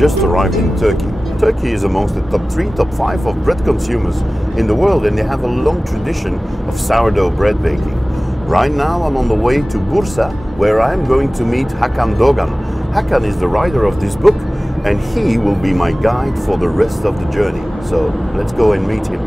just arrived in Turkey. Turkey is amongst the top 3, top 5 of bread consumers in the world, and they have a long tradition of sourdough bread baking. Right now I'm on the way to Bursa, where I'm going to meet Hakan Dogan. Hakan is the writer of this book, and he will be my guide for the rest of the journey. So let's go and meet him.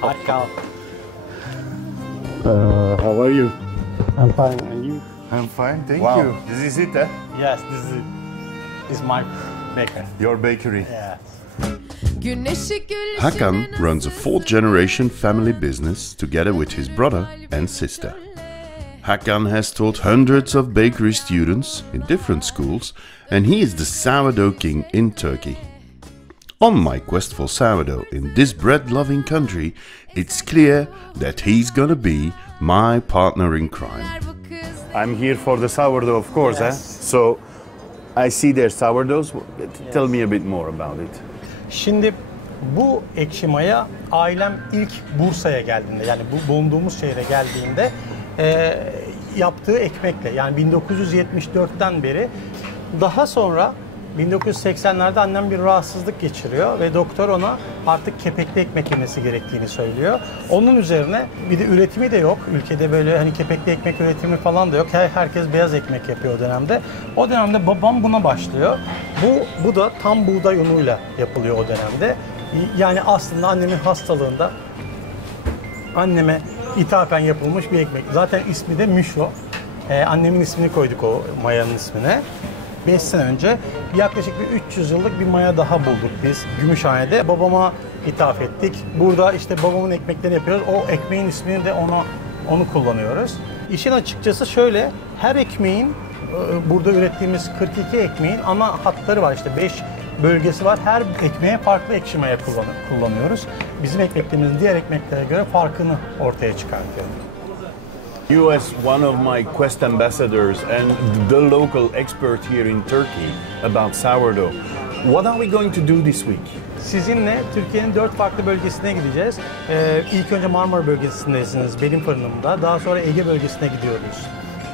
Hi, Karl. How are you? I'm fine, and you? I'm fine, thank you. This is it, eh? Yes, this is my baker. Your bakery. Yeah. Hakan runs a 4th-generation family business together with his brother and sister. Hakan has taught hundreds of bakery students in different schools, and he is the sourdough king in Turkey. On my quest for sourdough in this bread-loving country, it's clear that he's gonna be my partner in crime. I'm here for the sourdough, of course, Yes. So I see their sourdoughs. Tell me a bit more about it. Şimdi bu ekşi maya ailem ilk Bursa'ya geldiğinde, yani bu bulunduğumuz şehre geldiğinde yaptığı ekmekle, yani 1974'ten beri. Daha sonra 1980'lerde annem bir rahatsızlık geçiriyor ve doktor ona artık kepekli ekmek yemesi gerektiğini söylüyor. Onun üzerine bir de üretimi de yok. Ülkede böyle hani kepekli ekmek üretimi falan da yok. Herkes beyaz ekmek yapıyor o dönemde. O dönemde babam buna başlıyor. Bu da tam buğday unuyla yapılıyor o dönemde. Yani aslında annemin hastalığında anneme ithafen yapılmış bir ekmek. Zaten ismi de Mişo. Annemin ismini koyduk o mayanın ismine. 5 sene önce yaklaşık bir 300 yıllık bir maya daha bulduk biz Gümüşhane'de. Babama ithaf ettik. Burada işte babamın ekmeklerini yapıyoruz. O ekmeğin ismini de onu kullanıyoruz. İşin açıkçası şöyle, her ekmeğin, burada ürettiğimiz 42 ekmeğin ana hatları var. İşte 5 bölgesi var. Her ekmeğe farklı ekşi maya kullanıyoruz. Bizim ekmeklerimizin diğer ekmeklere göre farkını ortaya çıkartıyor. You as one of my Quest ambassadors and the local expert here in Turkey about sourdough, what are we going to do this week? Sizinle Türkiye'nin 4 farklı bölgesine gideceğiz. İlk önce Marmara bölgesindesiniz, benim fırınımda. Daha sonra Ege bölgesine gidiyoruz,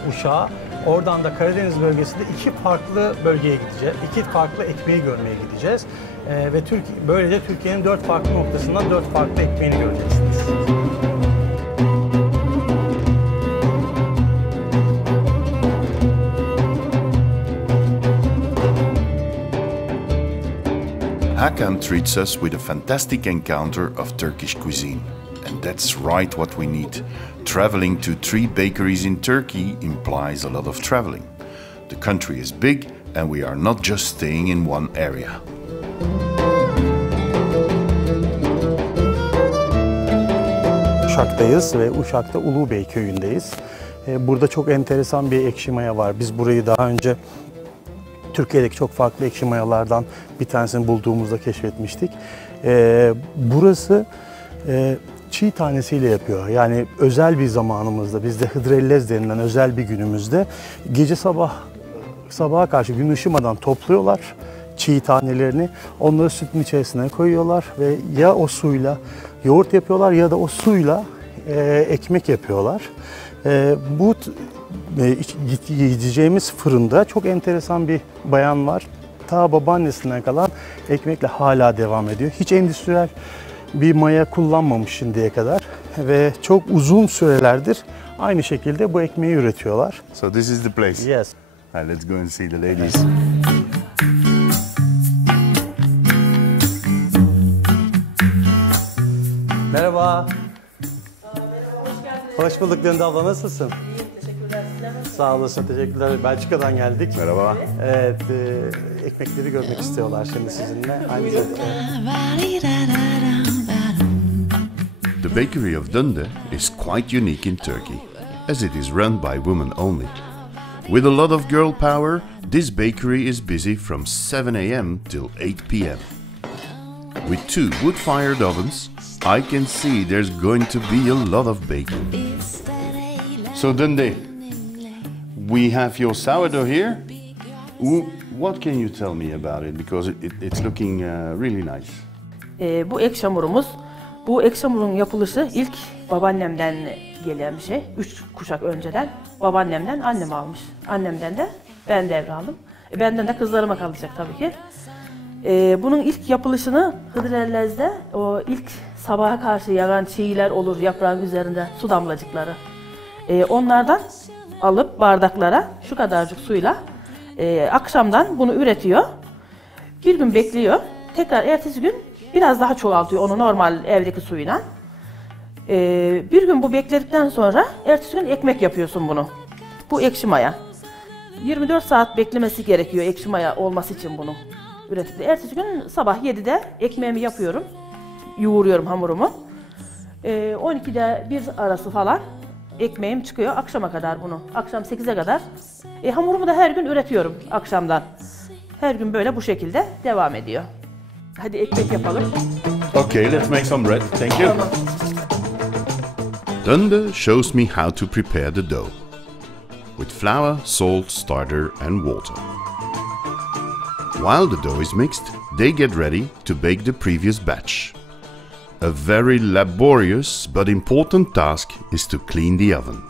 Uşak'a. Oradan da Karadeniz bölgesinde 2 farklı bölgeye gideceğiz. 2 farklı ekmeği görmeye gideceğiz. Ve böylece Türkiye'nin 4 farklı noktasından 4 farklı ekmeğini göreceksiniz. Hakan treats us with a fantastic encounter of Turkish cuisine. And that's right what we need. Traveling to 3 bakeries in Turkey implies a lot of traveling. The country is big and we are not just staying in one area. Uşak'tayız ve Uşak'ta Ulubey köyündeyiz. Burada çok enteresan bir ekşi maya var. Biz burayı daha önce Türkiye'deki çok farklı ekşi mayalardan bir tanesini bulduğumuzda keşfetmiştik. Burası çiğ tanesiyle yapıyor. Yani özel bir zamanımızda, bizde hıdrellez denilen özel bir günümüzde gece sabaha karşı gün ışımadan topluyorlar çiğ tanelerini. Onları sütün içerisine koyuyorlar ve ya o suyla yoğurt yapıyorlar ya da o suyla ekmek yapıyorlar. Bu yiyeceğimiz fırında çok enteresan bir bayan var. Ta babaannesinden kalan ekmekle hala devam ediyor. Hiç endüstriyel bir maya kullanmamış şimdiye kadar ve çok uzun sürelerdir aynı şekilde bu ekmeği üretiyorlar. So this is the place. Yes. Let's go and see the ladies. Merhaba. Hoş bulduk Döndü abla, nasılsın? İyiyim, teşekkürler. Sizler nasılsınız? Sağ olasın, teşekkürler. Belçika'dan geldik. Merhaba. Evet, ekmekleri görmek istiyorlar şimdi sizinle. Aynı zamanda. The bakery of Dünde is quite unique in Turkey, as it is run by women only. With a lot of girl power, this bakery is busy from 7 a.m. till 8 p.m. With 2 wood-fired ovens, I can see there's going to be a lot of baking. So Dünde, we have your sourdough here, What can you tell me about it? Because it's looking really nice. Bu ekşi hamurumuz, bu ekşi hamurun yapılışı ilk babaannemden gelen bir şey. 3 kuşak önceden babaannemden annem almış. Annemden de ben devraldım. Benden de kızlarıma kalacak tabii ki. Bunun ilk yapılışını Hıdrellez'de o ilk sabaha karşı yağan çiğler olur yaprağın üzerinde su damlacıkları. Onlardan alıp bardaklara şu kadarcık suyla akşamdan bunu üretiyor. Bir gün bekliyor. Tekrar ertesi gün biraz daha çoğaltıyor onu normal evdeki suyla. Bir gün bu bekledikten sonra ertesi gün ekmek yapıyorsun bunu. Bu ekşi maya. 24 saat beklemesi gerekiyor ekşi maya olması için bunu üretip. Ertesi gün sabah 7'de ekmeğimi yapıyorum. Yoğuruyorum hamurumu. 12'de 1 arası falan ekmeğim çıkıyor akşama kadar bunu. Akşam 8'e kadar. Hamurumu da her gün üretiyorum akşamdan. Her gün böyle bu şekilde devam ediyor. Hadi ekmek yapalım. Okay, let's make some bread. Thank you. Tamam. Dunda shows me how to prepare the dough. With flour, salt, starter and water. While the dough is mixed, they get ready to bake the previous batch. A very laborious but important task is to clean the oven.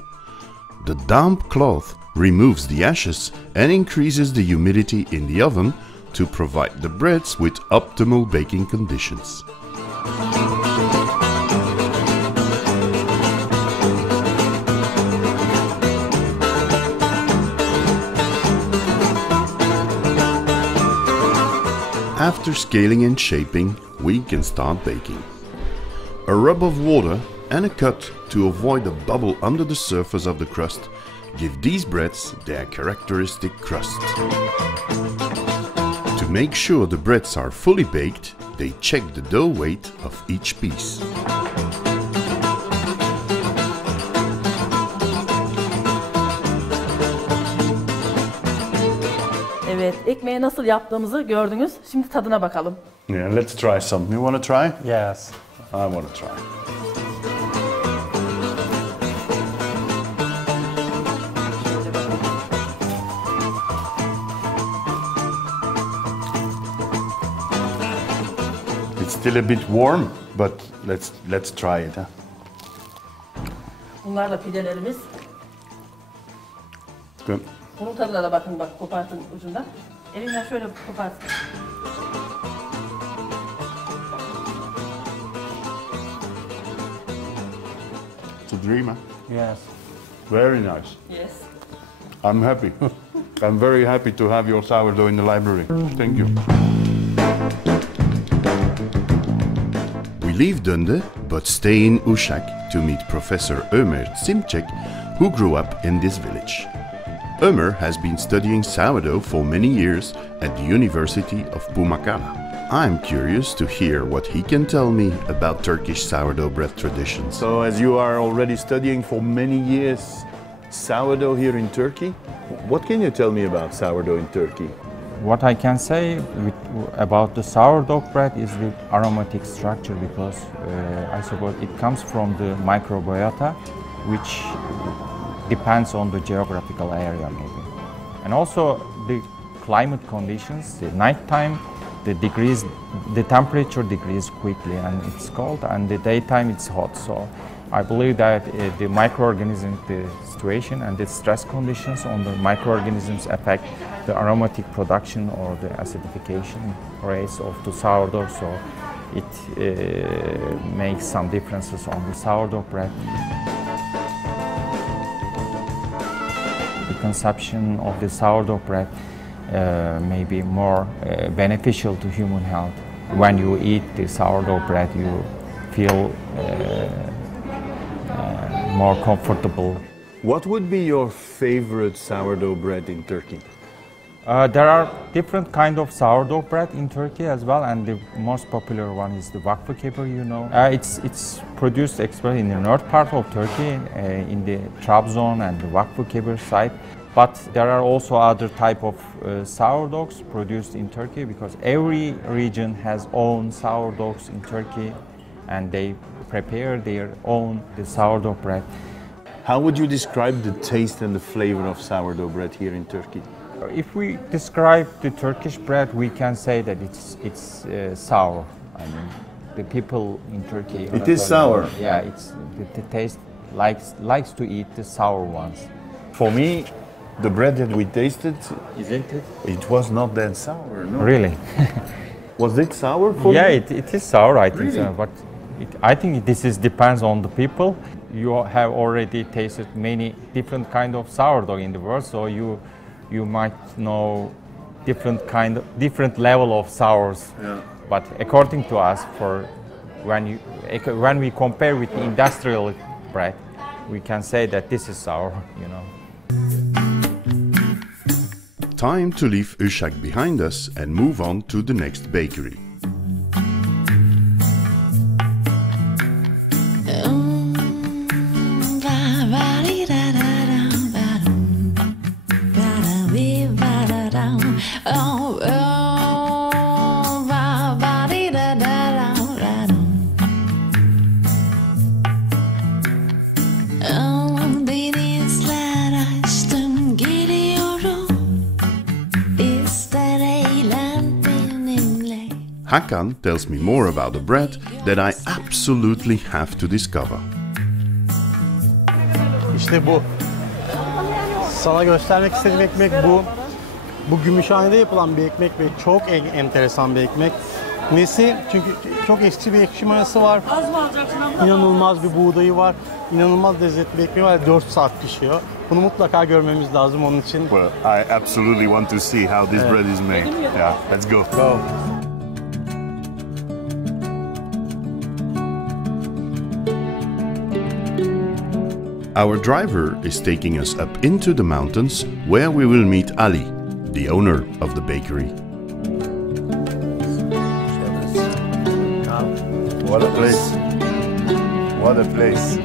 The damp cloth removes the ashes and increases the humidity in the oven to provide the breads with optimal baking conditions. After scaling and shaping, we can start baking. A rub of water and a cut to avoid a bubble under the surface of the crust give these breads their characteristic crust. To make sure the breads are fully baked, they check the dough weight of each piece. Evet, ekmeği nasıl yaptığımızı gördünüz. Şimdi tadına bakalım. Yeah, let's try some. You want to try? Yes. I want to try. It's still a bit warm, but let's try it. Huh? Bunlar da pidelerimiz. Good. Bunun tadına da bakın bak kopartın ucundan. Elimle şöyle kopartın. It's a dream, huh? Yes. Very nice. Yes. I'm happy. I'm very happy to have your sourdough in the library. Thank you. We leave Dunda, but stay in Uşak to meet Professor Ömer Simcek, who grew up in this village. Ömer has been studying sourdough for many years at the University of Pamukkale. I'm curious to hear what he can tell me about Turkish sourdough bread traditions. So, as you are already studying for many years sourdough here in Turkey, what can you tell me about sourdough in Turkey? What I can say about the sourdough bread is the aromatic structure, because I suppose it comes from the microbiota, which depends on the geographical area maybe. And also the climate conditions, the nighttime, the temperature decreases quickly and it's cold, and the daytime it's hot. So I believe that the microorganisms, the situation and the stress conditions on the microorganisms affect the aromatic production or the acidification rates of the sourdough. So it makes some differences on the sourdough bread. The consumption of the sourdough bread may be more beneficial to human health. When you eat the sourdough bread, you feel more comfortable. What would be your favorite sourdough bread in Turkey? There are different kind of sourdough bread in Turkey as well, and the most popular one is the vakfıkebir, you know. It's produced especially in the north part of Turkey, in the Trabzon and the vakfıkebir side. But there are also other type of sourdoughs produced in Turkey, because every region has own sourdoughs in Turkey, and they prepare their own sourdough bread. How would you describe the taste and the flavor of sourdough bread here in Turkey? If we describe the Turkish bread, we can say that it's sour. I mean, the people in Turkey. It is sour. Yeah, it's the taste likes to eat the sour ones. For me, the bread that we tasted, Isn't it? it was not that sour. No. Really? Was it sour for Yeah, you? it is sour, I think Really? so. But I think this depends on the people. You have already tasted many different kind of sourdough in the world, so you might know different level of sours. Yeah. But according to us, when we compare with the industrial bread, we can say that this is sour. You know. Time to leave Uşak behind us and move on to the next bakery. Hakan tells me more about the bread that I absolutely have to discover. İşte bu. Sana göstermek istediğim ekmek bu. Bu Gümüşhane'de yapılan bir ekmek ve çok enteresan bir ekmek. Nesi? Çünkü çok eski bir ekşi mayası var. İnanılmaz bir buğdayı var. İnanılmaz lezzetli bir ekmeği var. 4 saat pişiyor. Bunu mutlaka görmemiz lazım onun için. Well, I absolutely want to see how this bread is made. Yeah, let's go. Go. Our driver is taking us up into the mountains where we will meet Ali, the owner of the bakery. What a place. What a place.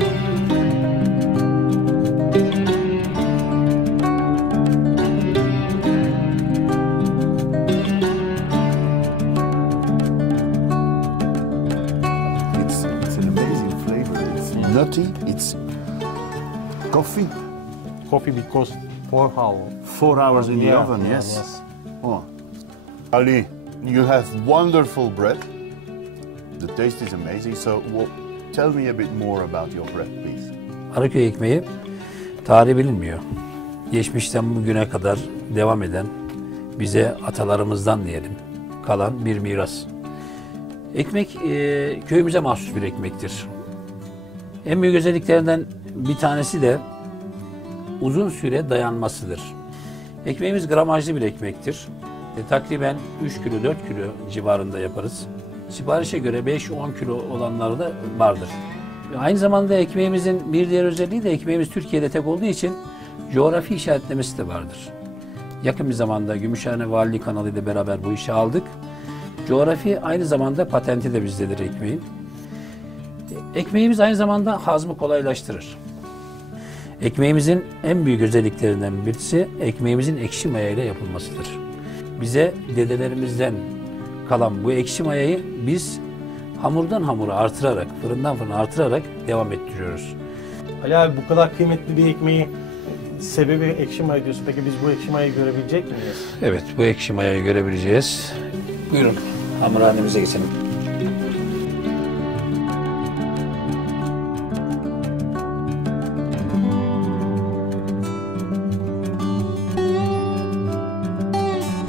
It's an amazing flavor. It's nutty. It's coffee. Coffee because 4 hours. 4 hours in the Yeah, oven, yeah, yes. yes. Oh. Ali, you have wonderful bread. The taste is amazing. So tell me a bit more about your bread, please. Araköy ekmeği tarihi bilinmiyor. Geçmişten bugüne kadar devam eden, bize atalarımızdan diyelim, kalan bir miras. Ekmek köyümüze mahsus bir ekmektir. En büyük özelliklerinden bir tanesi de uzun süre dayanmasıdır. Ekmeğimiz gramajlı bir ekmektir. Takriben 3 kilo 4 kilo civarında yaparız. Siparişe göre 5-10 kilo olanları da vardır. Aynı zamanda ekmeğimizin bir diğer özelliği de ekmeğimiz Türkiye'de tek olduğu için coğrafi işaretlemesi de vardır. Yakın bir zamanda Gümüşhane Valiliği kanalı ile beraber bu işi aldık. Coğrafi aynı zamanda patenti de bizdedir ekmeğin. Ekmeğimiz aynı zamanda hazmı kolaylaştırır. Ekmeğimizin en büyük özelliklerinden birisi ekmeğimizin ekşi maya ile yapılmasıdır. Bize dedelerimizden kalan bu ekşi mayayı biz hamurdan hamura artırarak, fırından fırına artırarak devam ettiriyoruz. Ali abi bu kadar kıymetli bir ekmeği sebebi ekşi maya diyorsun. Peki biz bu ekşi mayayı görebilecek miyiz? Evet, bu ekşi mayayı görebileceğiz. Buyurun, hamurhanemize geçelim.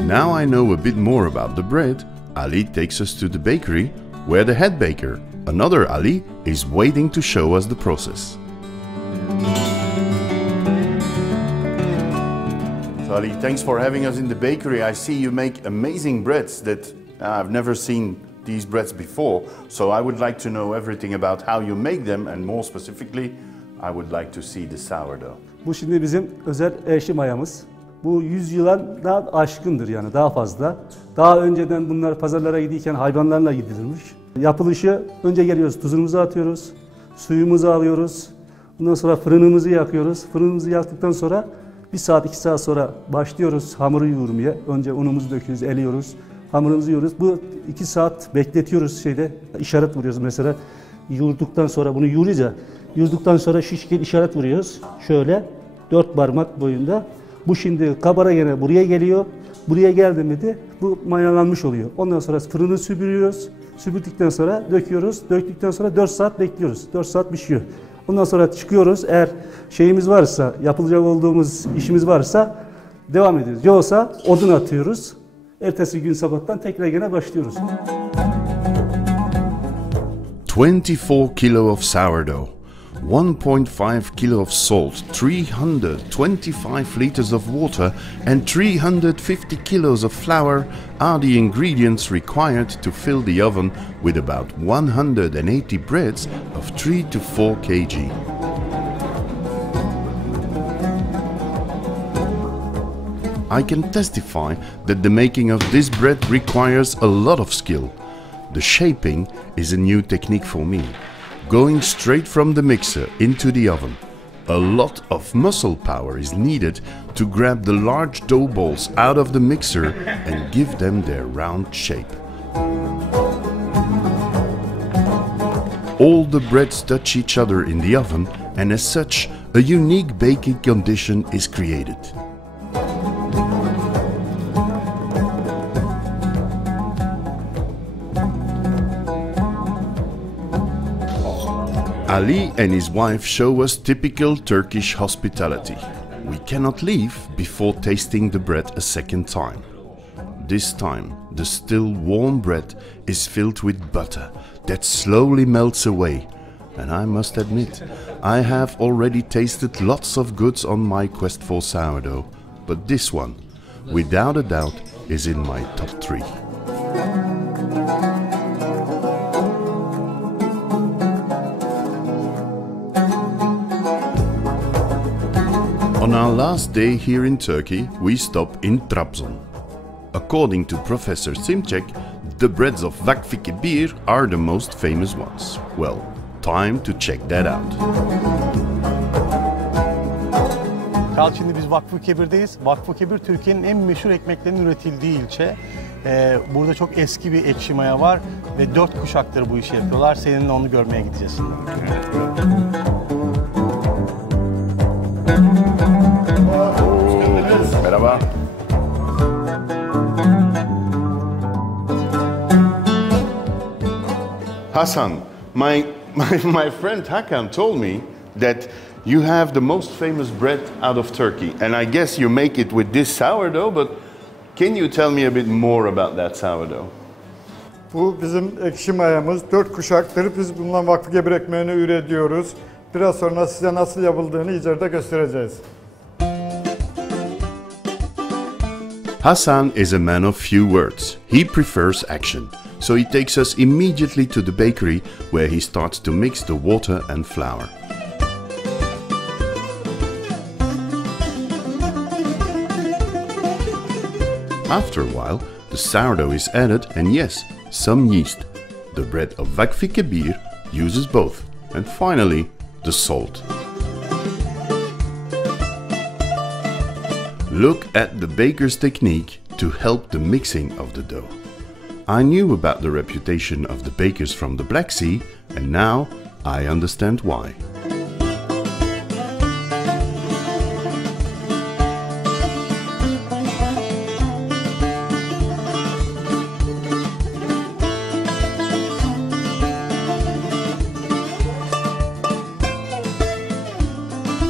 Now I know a bit more about the bread, Ali takes us to the bakery where the head baker, another Ali, is waiting to show us the process. So Ali, thanks for having us in the bakery. I see you make amazing breads that I've never seen these breads before. So I would like to know everything about how you make them, and more specifically, I would like to see the sourdough. Bu şimdi bizim özel ekşi mayamız. Bu 100 yıla daha aşkındır, yani daha fazla. Daha önceden bunlar pazarlara giderken hayvanlarla gidilmiş. Yapılışı, önce geliyoruz, tuzumuzu atıyoruz, suyumuzu alıyoruz. Bundan sonra fırınımızı yakıyoruz. Fırınımızı yaktıktan sonra 1 saat 2 saat sonra başlıyoruz hamuru yoğurmaya. Önce unumuzu döküyoruz, eliyoruz, hamurumuzu yoğuruyoruz. Bu 2 saat bekletiyoruz şeyde, işaret vuruyoruz mesela. Yoğurduktan sonra bunu yoğurunca, yoğurduktan sonra şu şekilde işaret vuruyoruz. Şöyle 4 parmak boyunda. Bu şimdi kabara gene buraya geliyor. Buraya geldi mi de bu mayalanmış oluyor. Ondan sonra fırını süpürüyoruz. Süpürdükten sonra döküyoruz. Döktükten sonra 4 saat bekliyoruz. 4 saat pişiyor. Ondan sonra çıkıyoruz. Eğer şeyimiz varsa, yapılacak olduğumuz işimiz varsa devam ediyoruz. Yoksa odun atıyoruz. Ertesi gün sabahtan tekrar gene başlıyoruz. 24 kilo of sourdough, 1.5 kilo of salt, 325 liters of water and 350 kilos of flour are the ingredients required to fill the oven with about 180 breads of 3 to 4 kg. I can testify that the making of this bread requires a lot of skill. The shaping is a new technique for me. Going straight from the mixer into the oven. A lot of muscle power is needed to grab the large dough balls out of the mixer and give them their round shape. All the breads touch each other in the oven, and as such, a unique baking condition is created. Ali and his wife show us typical Turkish hospitality. We cannot leave before tasting the bread a second time. This time, the still warm bread is filled with butter that slowly melts away. And I must admit, I have already tasted lots of goods on my quest for sourdough, but this one, without a doubt, is in my top 3. On our last day here in Turkey, we stop in Trabzon. According to Professor Simcek, the breads of Vakfı are the most famous ones. Well, time to check that out. Karl, şimdi biz Vakfı-Kebir'deyiz. Vakfı-Kebir Türkiye'nin en meşhur ekmeklerinin üretildiği ilçe. Burada çok eski bir ekşi maya var ve 4 kuşaktır bu işi yapıyorlar. Seninle onu görmeye gideceğiz şimdi. Merhaba. Hasan, my friend Hakan told me that you have the most famous bread out of Turkey, and I guess you make it with this sourdough, but can you tell me a bit more about that sourdough? Bu bizim ekşi mayamız. 4 kuşaktır. Biz bundan Vakfı-Kebir ekmeğini üretiyoruz. Biraz sonra size nasıl yapıldığını içeride göstereceğiz. Hasan is a man of few words. He prefers action. So he takes us immediately to the bakery where he starts to mix the water and flour. After a while, the sourdough is added and yes, some yeast. The bread of Vakfı-Kebir uses both. And finally, the salt. Look at the baker's technique to help the mixing of the dough. I knew about the reputation of the bakers from the Black Sea, and now I understand why.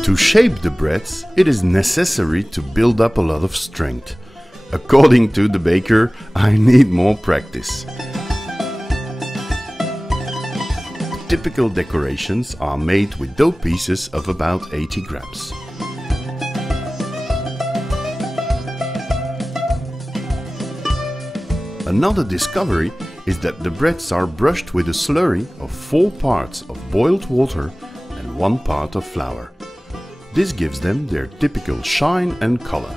To shape the breads, it is necessary to build up a lot of strength. According to the baker, I need more practice. Typical decorations are made with dough pieces of about 80 grams. Another discovery is that the breads are brushed with a slurry of 4 parts of boiled water and 1 part of flour. This gives them their typical shine and color.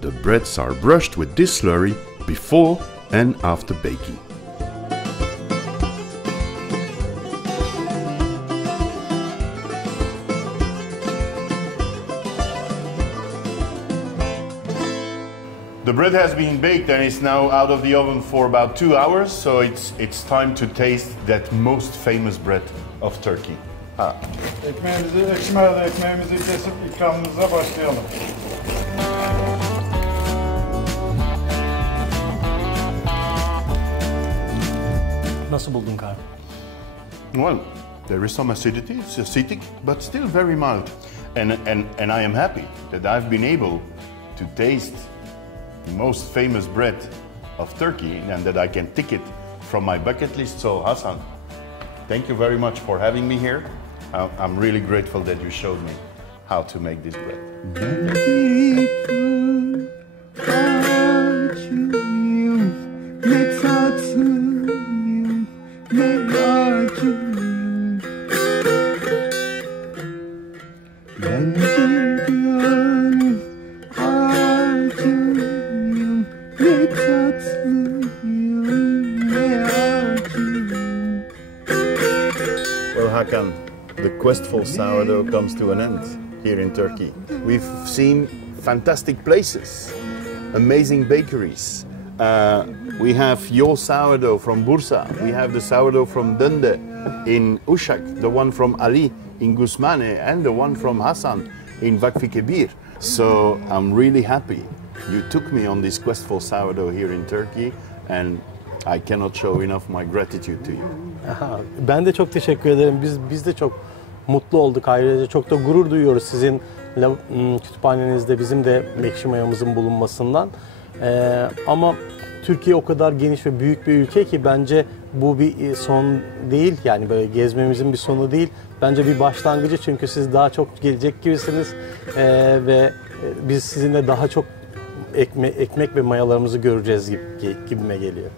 The breads are brushed with this slurry before and after baking. The bread has been baked and is now out of the oven for about 2 hours, so it's time to taste that most famous bread of Turkey. Ekmeğimizi, ekşi mayada ekmeğimizi kesip ikramımıza başlayalım. Nasıl buldun Karl? Well, there is some acidity, it's acidic, but still very mild. And I am happy that I've been able to taste the most famous bread of Turkey and that I can tick it from my bucket list. So Hasan, thank you very much for having me here. I'm really grateful that you showed me how to make this bread. Well, Hakan, the quest for sourdough comes to an end here in Turkey. We've seen fantastic places, amazing bakeries. We have your sourdough from Bursa. We have the sourdough from Dende in Uşak, the one from Ali in Gusmane, and the one from Hasan in Vakfi Kebir. So I'm really happy you took me on this quest for sourdough here in Turkey, and I cannot show enough my gratitude to you. Aha, ben de çok teşekkür ederim. Biz de çok mutlu olduk. Ayrıca çok da gurur duyuyoruz sizin kütüphanenizde bizim de ekşi mayamızın bulunmasından. Ama Türkiye o kadar geniş ve büyük bir ülke ki bence bu bir son değil, yani böyle gezmemizin bir sonu değil. Bence bir başlangıcı, çünkü siz daha çok gelecek gibisiniz ve biz sizinle daha çok ekmek ve mayalarımızı göreceğiz gibime geliyor.